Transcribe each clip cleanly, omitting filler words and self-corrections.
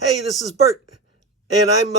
Hey, this is Bert, and I'm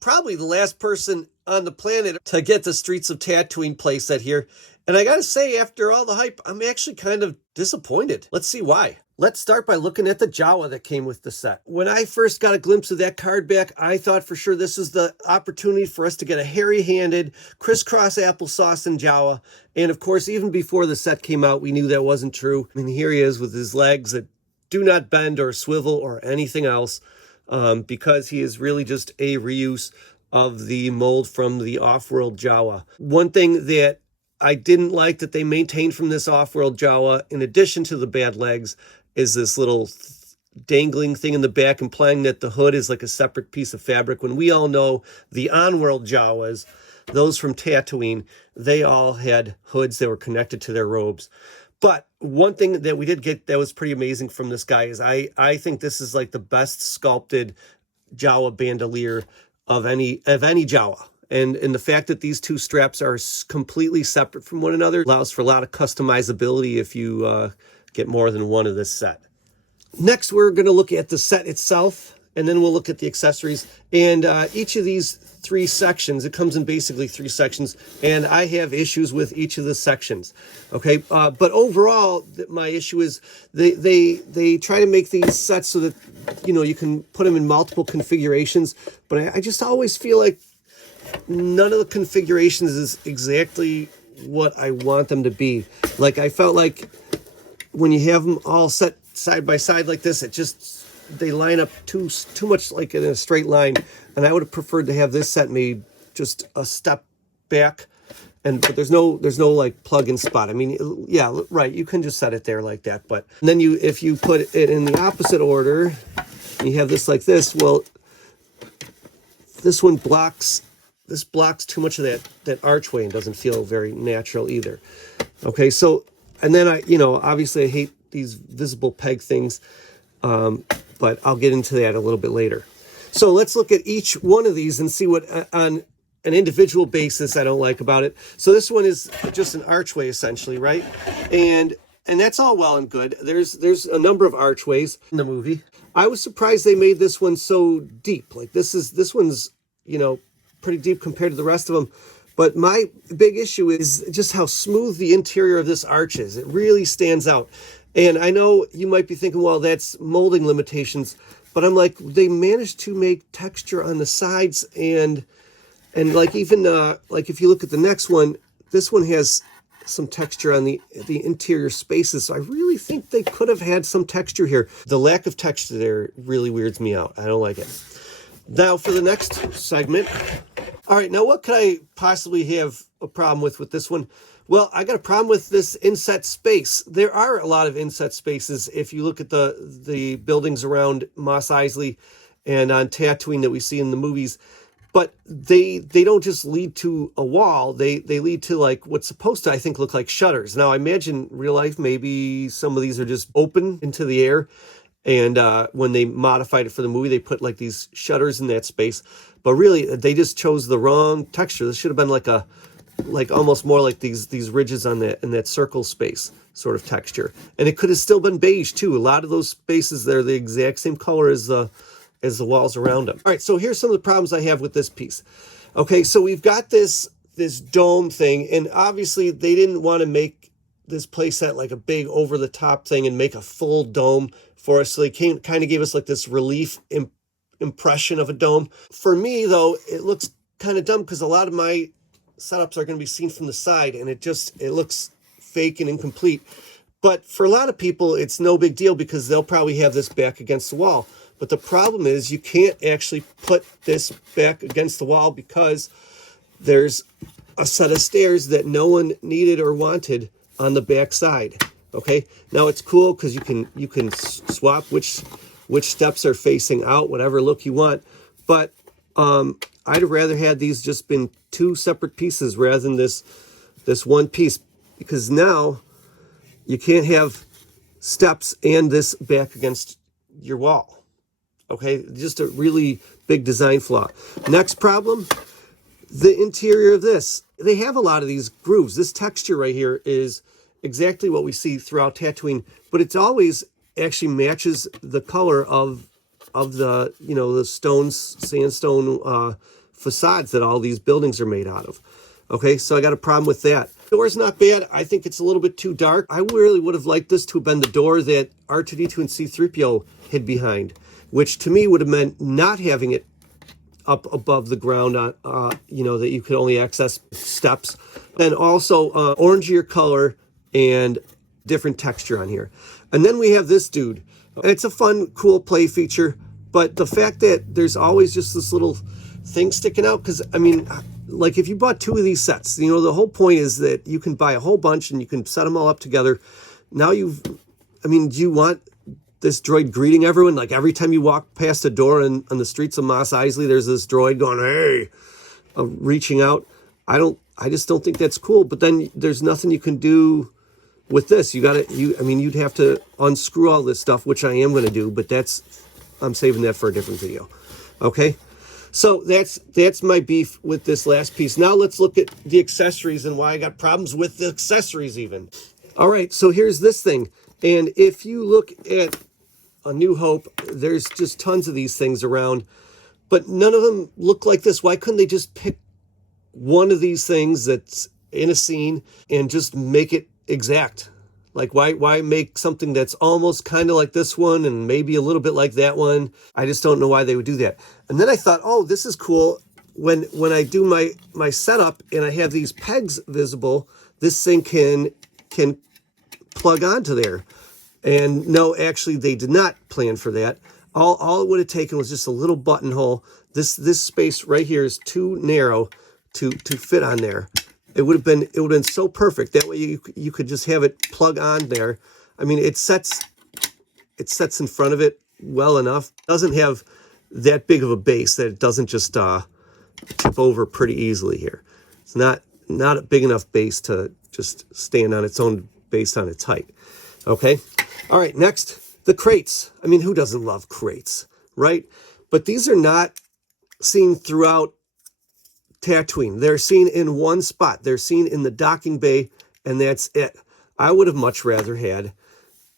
probably the last person on the planet to get the Streets of Tatooine playset here. And I gotta say, after all the hype, I'm actually kind of disappointed. Let's see why. Let's start by looking at the Jawa that came with the set. When I first got a glimpse of that card back, I thought for sure this is the opportunity for us to get a hairy-handed, crisscross applesauce in Jawa. And of course, even before the set came out, we knew that wasn't true. I mean, here he is with his legs that do not bend or swivel or anything else. Because he is really just a reuse of the mold from the off-world Jawa. One thing that I didn't like that they maintained from this off-world Jawa, in addition to the bad legs, is this little dangling thing in the back, implying that the hood is like a separate piece of fabric, when we all know the on-world Jawas, those from Tatooine, they all had hoods that were connected to their robes. But one thing that we did get that was pretty amazing from this guy is I think this is like the best sculpted Jawa bandolier of any Jawa. And the fact that these two straps are completely separate from one another allows for a lot of customizability if you get more than one of this set. Next, we're going to look at the set itself, and then we'll look at the accessories. And each of these three sections, it comes in basically three sections, and I have issues with each of the sections. Okay, but overall, my issue is they try to make these sets so that you can put them in multiple configurations. But I just always feel like none of the configurations is exactly what I want them to be. Like, I felt like when you have them all set side by side like this, they line up too much like in a straight line, and I would have preferred to have this set made just a step back, but there's no like plug-in spot. I mean, yeah, right, you can just set it there like that, but then if you put it in the opposite order, you have this like this. Well, this one blocks too much of that archway and doesn't feel very natural either. Okay, so, and then obviously I hate these visible peg things. But I'll get into that a little bit later. So let's look at each one of these and see what on an individual basis I don't like about it. So this one is just an archway essentially, right? And that's all well and good. There's a number of archways in the movie. I was surprised they made this one so deep. Like this one's, pretty deep compared to the rest of them. But my big issue is just how smooth the interior of this arch is. It really stands out. And I know you might be thinking, well, that's molding limitations, but I'm like, they managed to make texture on the sides, and like even like if you look at the next one, this one has some texture on the interior spaces. So I really think they could have had some texture here. The lack of texture there really weirds me out. I don't like it. Now for the next segment. All right, now what could I possibly have a problem with this one? Well, I got a problem with this inset space. There are a lot of inset spaces if you look at the buildings around Mos Eisley and on Tatooine that we see in the movies. But they don't just lead to a wall. They lead to like what's supposed to, I think, look like shutters. Now, I imagine real life, maybe some of these are just open into the air. And when they modified it for the movie, they put like these shutters in that space. But really, they just chose the wrong texture. This should have been like almost more like these ridges on in that circle space sort of texture. And it could have still been beige too. A lot of those spaces, they're the exact same color as the walls around them. All right, so here's some of the problems I have with this piece. Okay, so we've got this dome thing, and obviously they didn't want to make this playset like a big over-the-top thing and make a full dome for us. So they kind of gave us like this relief impression of a dome. For me, though, it looks kind of dumb because a lot of my setups are going to be seen from the side, and it looks fake and incomplete. But for a lot of people, it's no big deal because they'll probably have this back against the wall. But the problem is you can't actually put this back against the wall because there's a set of stairs that no one needed or wanted on the back side. Okay, now it's cool because you can swap which steps are facing out, whatever look you want. But I'd have rather had these just been two separate pieces rather than this one piece, because now you can't have steps and this back against your wall. Okay, just a really big design flaw. Next problem, the interior of this. They have a lot of these grooves. This texture right here is exactly what we see throughout Tatooine, but it's always actually matches the color of of the, the sandstone facades that all these buildings are made out of. Okay, so I got a problem with that. Door's not bad. I think it's a little bit too dark. I really would have liked this to have been the door that R2-D2 and C-3PO hid behind, which to me would have meant not having it up above the ground, that you could only access steps. And also orangier color and different texture on here. And then we have this dude. It's a fun, cool play feature, but the fact that there's always just this little thing sticking out, because, I mean, like if you bought 2 of these sets, the whole point is that you can buy a whole bunch and you can set them all up together. Now do you want this droid greeting everyone? Like every time you walk past a door on the streets of Mos Eisley, there's this droid going, hey, reaching out. I just don't think that's cool. But then there's nothing you can do with this. You'd have to unscrew all this stuff, which I am going to do, but I'm saving that for a different video. Okay. So that's my beef with this last piece. Now let's look at the accessories and why I got problems with the accessories even. All right, so here's this thing. And if you look at A New Hope, there's just tons of these things around, but none of them look like this. Why couldn't they just pick one of these things that's in a scene and just make it exact? Like, why make something that's almost kind of like this one and maybe a little bit like that one? I just don't know why they would do that. And then I thought, oh, this is cool. When I do my setup and I have these pegs visible, this thing can plug onto there. And no, actually, they did not plan for that. All it would have taken was just a little buttonhole. This space right here is too narrow to fit on there. It would have been so perfect. That way you could just have it plug on there. I mean, it sets in front of it well enough. It doesn't have that big of a base that it doesn't just tip over pretty easily here. It's not a big enough base to just stand on its own based on its height. Okay. All right. Next, the crates. I mean, who doesn't love crates, right? But these are not seen throughout Tatooine. They're seen in one spot. They're seen in the docking bay, and that's it. I would have much rather had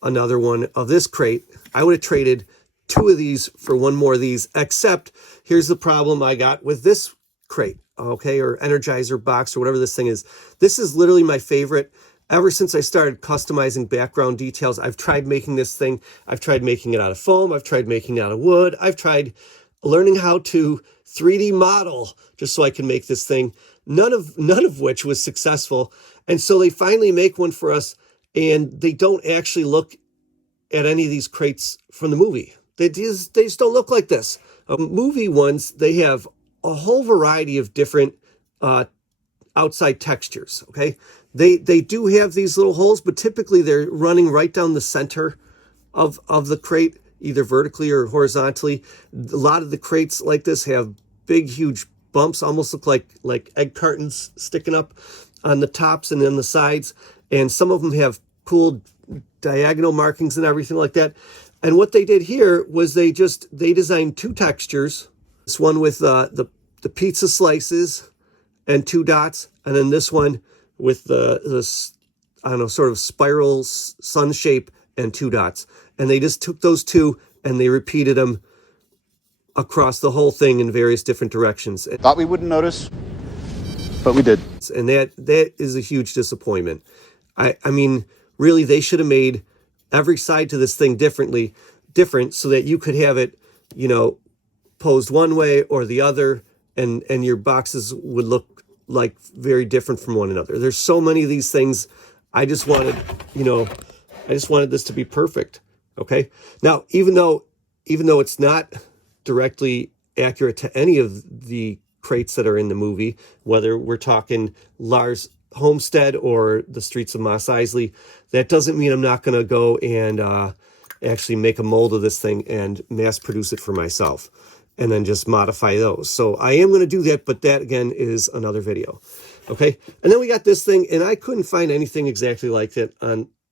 another one of this crate. I would have traded 2 of these for 1 more of these, except here's the problem I got with this crate, okay, or Energizer box or whatever this thing is. This is literally my favorite. Ever since I started customizing background details, I've tried making this thing. I've tried making it out of foam. I've tried making it out of wood. I've tried learning how to 3D model just so I can make this thing, none of which was successful. And so they finally make one for us, and they don't actually look at any of these crates from the movie. They just don't look like this. Movie ones, they have a whole variety of different outside textures, okay? They do have these little holes, but typically they're running right down the center of the crate, either vertically or horizontally. A lot of the crates like this have big, huge bumps, almost look like egg cartons sticking up on the tops and on the sides. And some of them have cool diagonal markings and everything like that. And what they did here was they designed 2 textures. This one with the pizza slices and 2 dots, and then this one with the I don't know, sort of spiral sun shape and 2 dots. And they just took those 2 and they repeated them across the whole thing in various different directions. Thought we wouldn't notice, but we did. And that is a huge disappointment. I mean, really, they should have made every side to this thing different so that you could have it, posed one way or the other, and your boxes would look like very different from one another. There's so many of these things. I just wanted this to be perfect. Okay. Now, even though it's not directly accurate to any of the crates that are in the movie, whether we're talking Lars Homestead or the streets of Mos Eisley, that doesn't mean I'm not going to go and actually make a mold of this thing and mass produce it for myself and then just modify those. So I am going to do that, but that again is another video. Okay. And then we got this thing, and I couldn't find anything exactly like that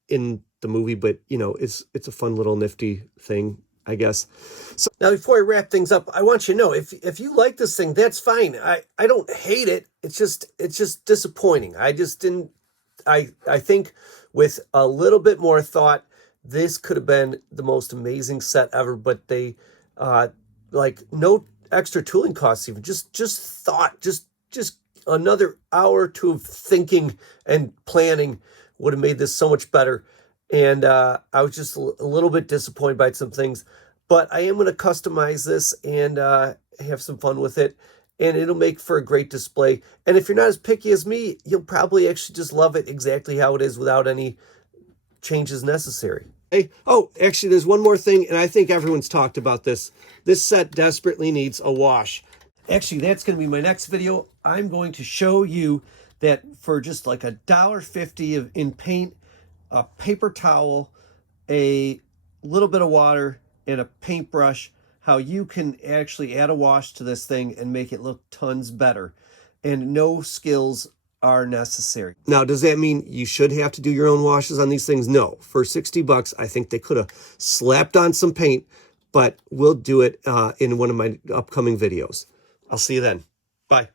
in the movie, but it's a fun little nifty thing, I guess. So now, before I wrap things up, I want you to know, if you like this thing, that's fine. I don't hate it. It's just disappointing. I think with a little bit more thought, this could have been the most amazing set ever, but they like no extra tooling costs even. Just thought, just another hour or two of thinking and planning would have made this so much better. And I was just a little bit disappointed by some things, but I am going to customize this and have some fun with it, and it'll make for a great display. And if you're not as picky as me, you'll probably actually just love it exactly how it is without any changes necessary. Hey, oh, actually, there's one more thing, and I think everyone's talked about this. This set desperately needs a wash. Actually, that's going to be my next video. I'm going to show you that for just like $1.50 in paint, a paper towel, a little bit of water, and a paintbrush, how you can actually add a wash to this thing and make it look tons better. And no skills are necessary. Now, does that mean you should have to do your own washes on these things? No. For 60 bucks, I think they could have slapped on some paint, but we'll do it in one of my upcoming videos. I'll see you then. Bye.